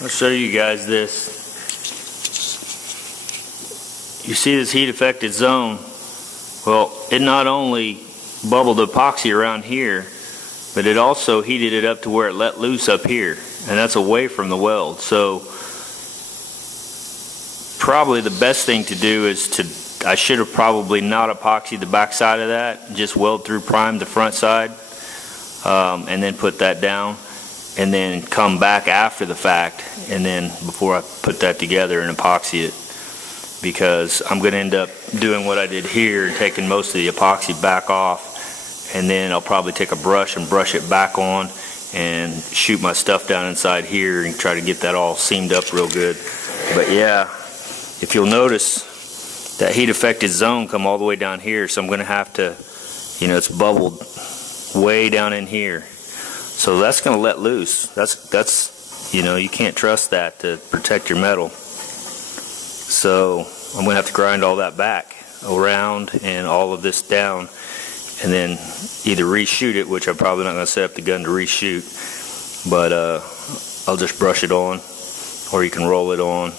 I'll show you guys this. You see this heat affected zone? Well, it not only bubbled epoxy around here, but it also heated it up to where it let loose up here, and that's away from the weld. So probably the best thing to do is I should have probably not epoxied the back side of that, just weld through prime the front side, and then put that down, and then come back after the fact, and then before I put that together and epoxy it, because I'm going to end up doing what I did here and taking most of the epoxy back off, and then I'll probably take a brush and brush it back on and shoot my stuff down inside here and try to get that all seamed up real good. But yeah, if you'll notice, that heat affected zone come all the way down here, so I'm going to have to, it's bubbled way down in here. So that's going to let loose. That's you can't trust that to protect your metal. So I'm going to have to grind all that back around and all of this down, and then either reshoot it, which I'm probably not going to set up the gun to reshoot, but I'll just brush it on, or you can roll it on,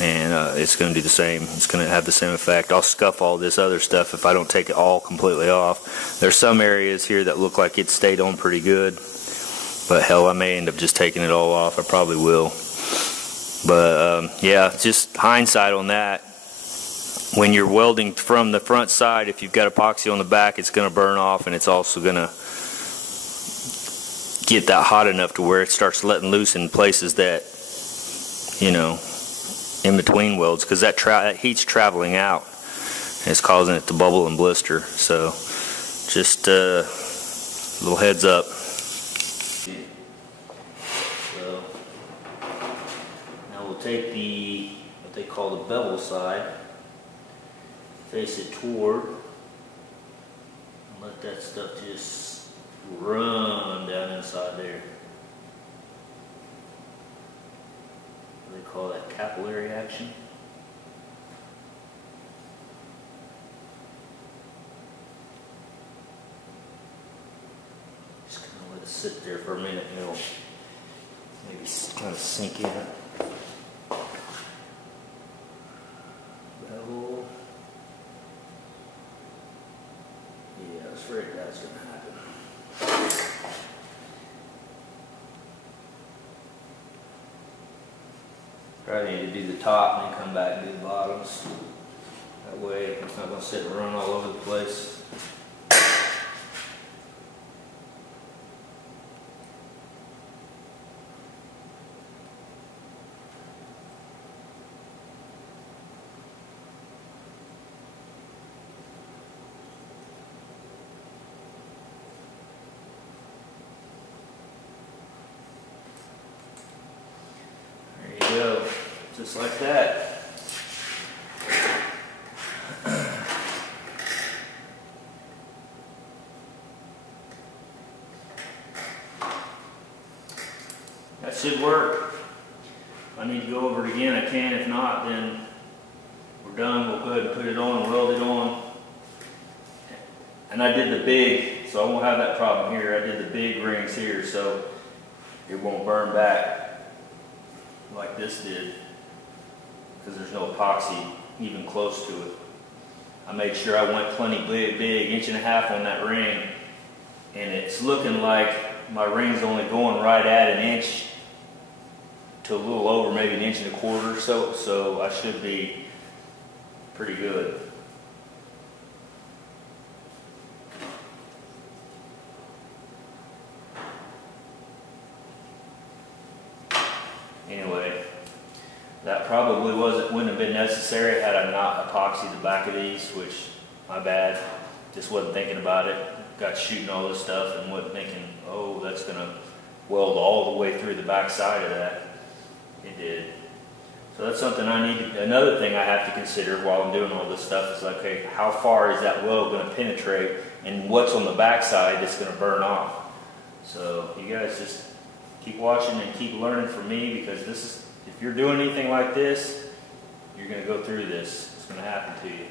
and it's going to do the same. It's going to have the same effect. I'll scuff all this other stuff if I don't take it all completely off. There's some areas here that look like it stayed on pretty good, but hell, I may end up just taking it all off. I probably will. But yeah, just hindsight on that. When you're welding from the front side, if you've got epoxy on the back, it's going to burn off, and it's also going to get that hot enough to where it starts letting loose in places that, in between welds, because that heat's traveling out, and it's causing it to bubble and blister. So just a little heads up. Take what they call the bevel side, face it toward, and let that stuff just run down inside there. What do they call that? Capillary action. Just kind of let it sit there for a minute, and it'll maybe kind of sink in. Yeah, I was afraid that's going to happen. Probably need to do the top and then come back and do the bottoms. That way it's not going to sit and run all over the place. Go, just like that. That should work. If I need to go over it again, I can. If not, then we're done. We'll go ahead and put it on and weld it on. And I did the big, so I won't have that problem here. I did the big rings here, so it won't burn back like this did, because there's no epoxy even close to it. I made sure I went plenty big, 1.5 inches on that ring, and it's looking like my ring's only going right at 1 inch to a little over, maybe 1.25 inches, so I should be pretty good. Anyway, that probably wouldn't have been necessary had I not epoxied the back of these, which, my bad, just wasn't thinking about it. Got shooting all this stuff and wasn't thinking, oh, that's going to weld all the way through the back side of that. It did. So that's something another thing I have to consider while I'm doing all this stuff is, okay, how far is that weld going to penetrate, and what's on the back side that's going to burn off. So you guys just keep watching and keep learning from me, because if you're doing anything like this, you're going to go through this. It's going to happen to you.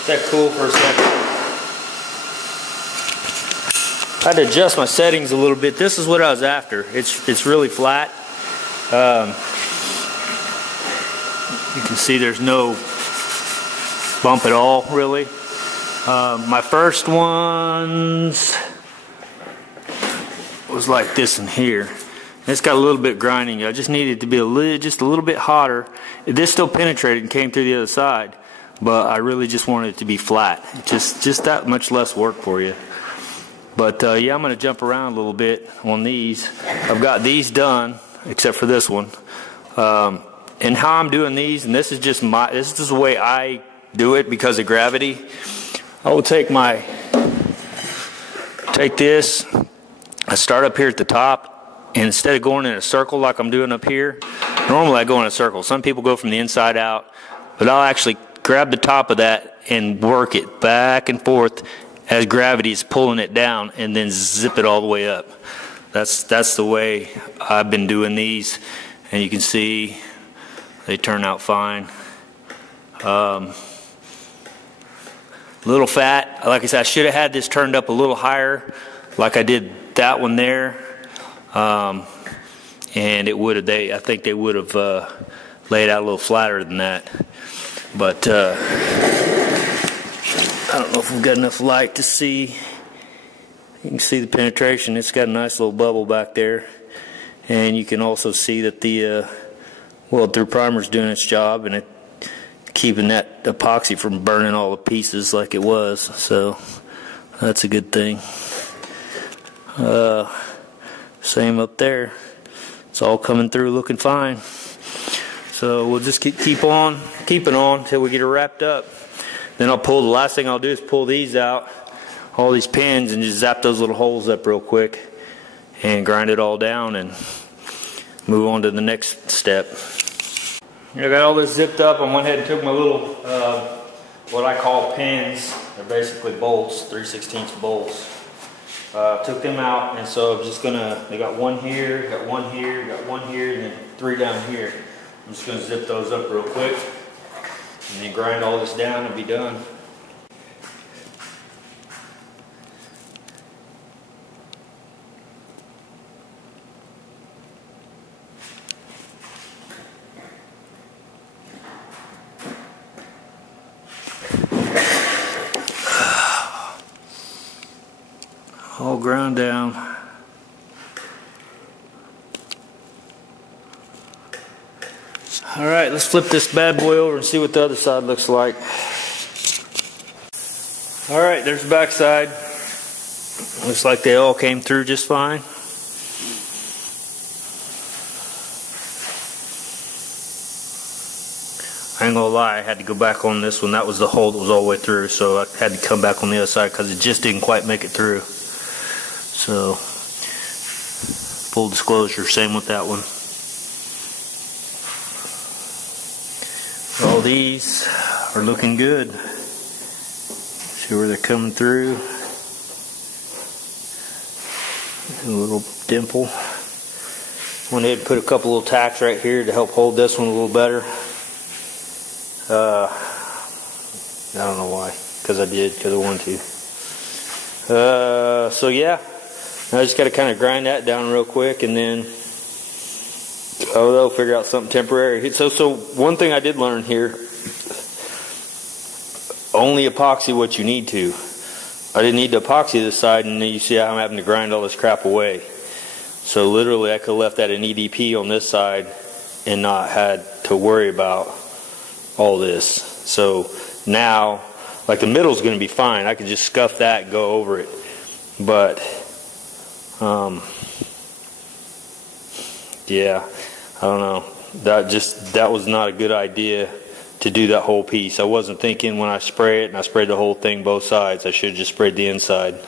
Let that cool for a second. I had to adjust my settings a little bit. This is what I was after. It's really flat. You can see there's no bump at all, really. My first ones was like this in here. It's got a little bit grinding. I just needed it to be just a little bit hotter. This still penetrated and came through the other side, but I really just wanted it to be flat. Just that much less work for you. But yeah, I'm going to jump around a little bit on these. I've got these done, except for this one. And how I'm doing these, and this is just the way I do it because of gravity. I will take this. I start up here at the top, and instead of going in a circle like I'm doing up here, normally I go in a circle. Some people go from the inside out, but I'll actually grab the top of that and work it back and forth as gravity is pulling it down, and then zip it all the way up. That's the way I've been doing these, and you can see they turn out fine. A little fat. Like I said, I should have had this turned up a little higher, like I did that one there, and it would have. I think they would have laid out a little flatter than that. But I don't know if we've got enough light to see. You can see the penetration. It's got a nice little bubble back there, and you can also see that the weld through primer is doing its job, and keeping that epoxy from burning all the pieces like it was. So that's a good thing. Same up there. It's all coming through looking fine. So we'll just keep on keeping on until we get it wrapped up. Then the last thing I'll do is pull these out, all these pins, and just zap those little holes up real quick and grind it all down and move on to the next step. I got all this zipped up. I went ahead and took my little, what I call pins. They're basically bolts, 3/16 bolts. Took them out, and so I'm just gonna, they got one here, got one here, got one here, and then 3 down here. I'm just gonna zip those up real quick, and then grind all this down and be done. All ground down. Alright, let's flip this bad boy over and see what the other side looks like. Alright, there's the back side. Looks like they all came through just fine. I ain't gonna lie, I had to go back on this one. That was the hole that was all the way through, so I had to come back on the other side because it just didn't quite make it through. So, full disclosure, same with that one. All these are looking good. See where they're coming through. A little dimple. Went ahead and put a couple little tacks right here to help hold this one a little better. I don't know why, because I wanted to. So yeah, I just got to kind of grind that down real quick, and then they'll figure out something temporary. So one thing I did learn here: only epoxy what you need to. I didn't need to epoxy this side, and then you see how I'm having to grind all this crap away. So literally, I could have left that in EDP on this side and not had to worry about all this. So now, like, the middle's going to be fine. I can just scuff that and go over it. But yeah, I don't know. That was not a good idea to do that whole piece. I wasn't thinking when I spray it, and I sprayed the whole thing both sides. I should have just sprayed the inside.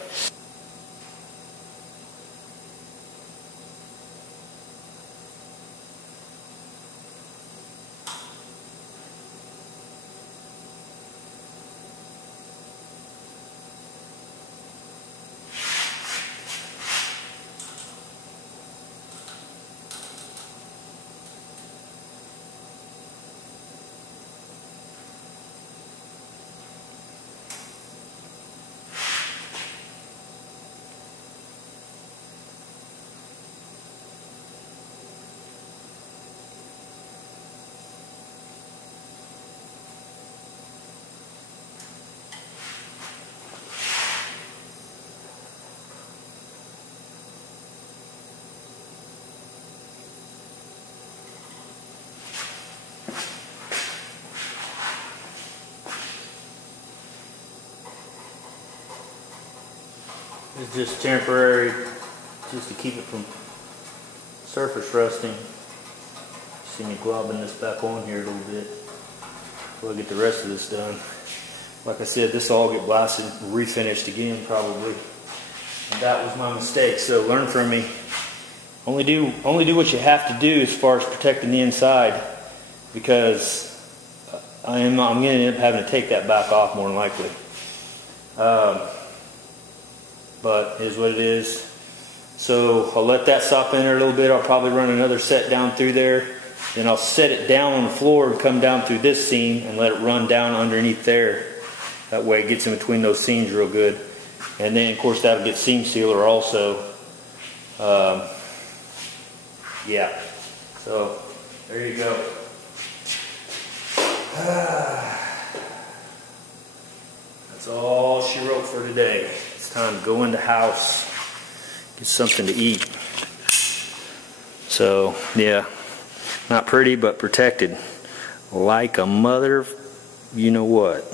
is just temporary, just to keep it from surface rusting. See me globbing this back on here a little bit before I get the rest of this done. Like I said, this will all get blasted and refinished again probably. And that was my mistake, so learn from me. Only do what you have to do as far as protecting the inside, because I'm going to end up having to take that back off more than likely. But it is what it is. So I'll let that sop in there a little bit. I'll probably run another set down through there. Then I'll set it down on the floor and come down through this seam and let it run down underneath there. That way it gets in between those seams real good. And then of course that'll get seam sealer also. Yeah. So there you go. That's all she wrote for today. It's time to go in the house, get something to eat. So yeah, not pretty but protected like a mother, you know what.